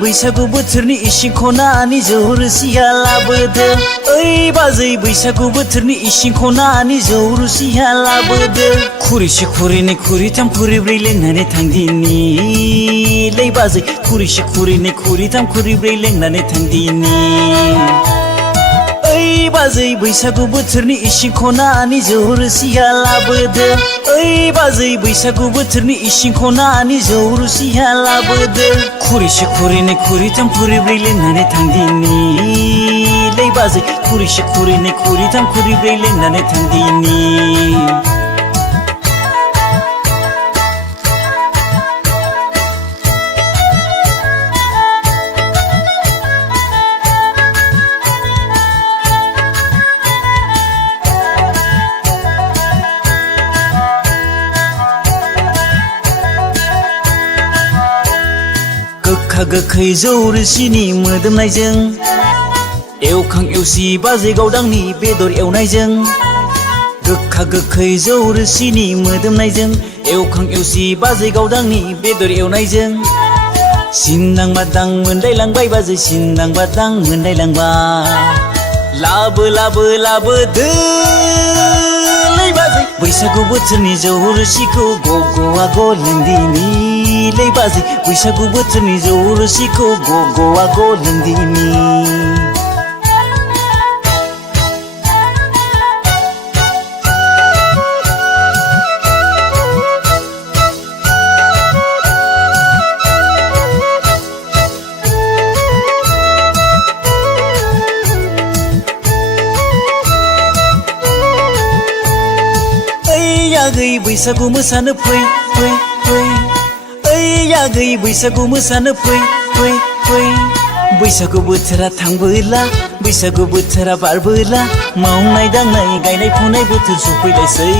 बैसागु बोथोरनि इसिं खनानि जौ रोसिया लाबोदो ओइ बाजै बैसागु बोथोरनि इसिं खनानि जौ रोसिया लाबोदो खुरैसे खुरैनै खुरैथाम खुरैब्रै लोंनानै थांदिनि लै बाजै खुरैसे खुरैनै खुरैथाम खुरैब्रै लोंनानै थांदिनि ओइ बाजै बैसागु बोथोरनि इसिं खनानि जौ रोसिया लाबोदो ओइ बाजै बैसागु बोथोरनि इसिं खनानि जौ रोसिया लाबोदो खुरैसे खुरैनै खुरैथाम खुरैब्रै लोंनानै थांदिनि लै बाजै खुरैसे खुरैनै खुरैथाम खुरैब्रै लोंनानै थांदिनि गोखा गोखै जौ रोसिनि मोदोमनायजों एवखां एवसि बाजै गावदांनि बेदर एवनायजों गोखा गोखै जौ रोसिनि मोदोमनायजों एवखां एवसि बाजै गावदांनि बेदर एवनायजों सिन्दां बादां मोनलायलांबाय बाजै सिन्दां बादां मोनलायलांबाय लाबो लाबो लाबोदो लै बाजै बैसागु बोथोरनि जौ रोसिखौ गग'आ ग लोंदिनि लै बाजै बैसागु बोथोरनि जौ रोसिखौ गग'आ ग लोंदिनि आगै बैसागु मोसानो फै फै फै ओइ आगै बैसागु मोसानो फै फै फै बैसागु बोथोरा थांबोला बैसागु बोथोरा बारबोला मावनाय दांनाय गायनाय फुनाय बोथोर सफैलायसै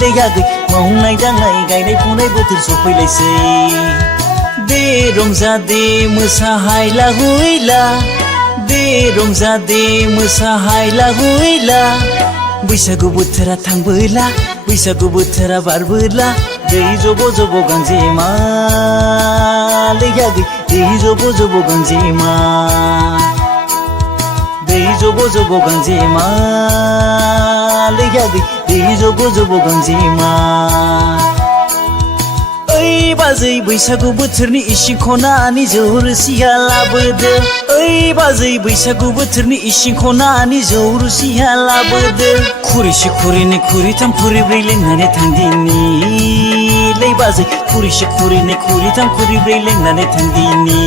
लै आगै मावनाय दांनाय गायनाय फुनाय बोथोर सफैलायसै दे रंजा दे मोसाहायला हुइला दे रंजा दे मोसाहायला हुइला बैसागु बोथोरा थांबोला बैसागु बोथोरा बारबोला दै जब' जब' गांजेमा लै आगै दै जब' जब' गांजेमा दै जब' जब' गांजेमा लै आगै दै जब' जब' गांजेमा ओइ बाजै बैसागु बोथोरनि इसिं खनानि जौ रोसिया लाबोदो ओइ बाजै बैसागु बोथोरनि इसिं खनानि जौ रोसिया लाबोदो खुरैसे खुरैनै खुरैथाम खुरैब्रै लोंनानै थांदिनि लै बाजै खुरैसे खुरैनै खुरैथाम खुरैब्रै लोंनानै थांदिनि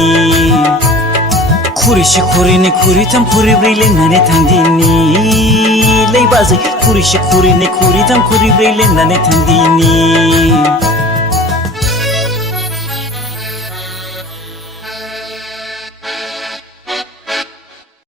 खुरैसे खुरैनै खुरैथाम खुरैब्रै लोंनानै थांदिनि लै बाजै खुरैसे खुरैनै खुरैथाम खुरैब्रै लोंनानै थांदिनि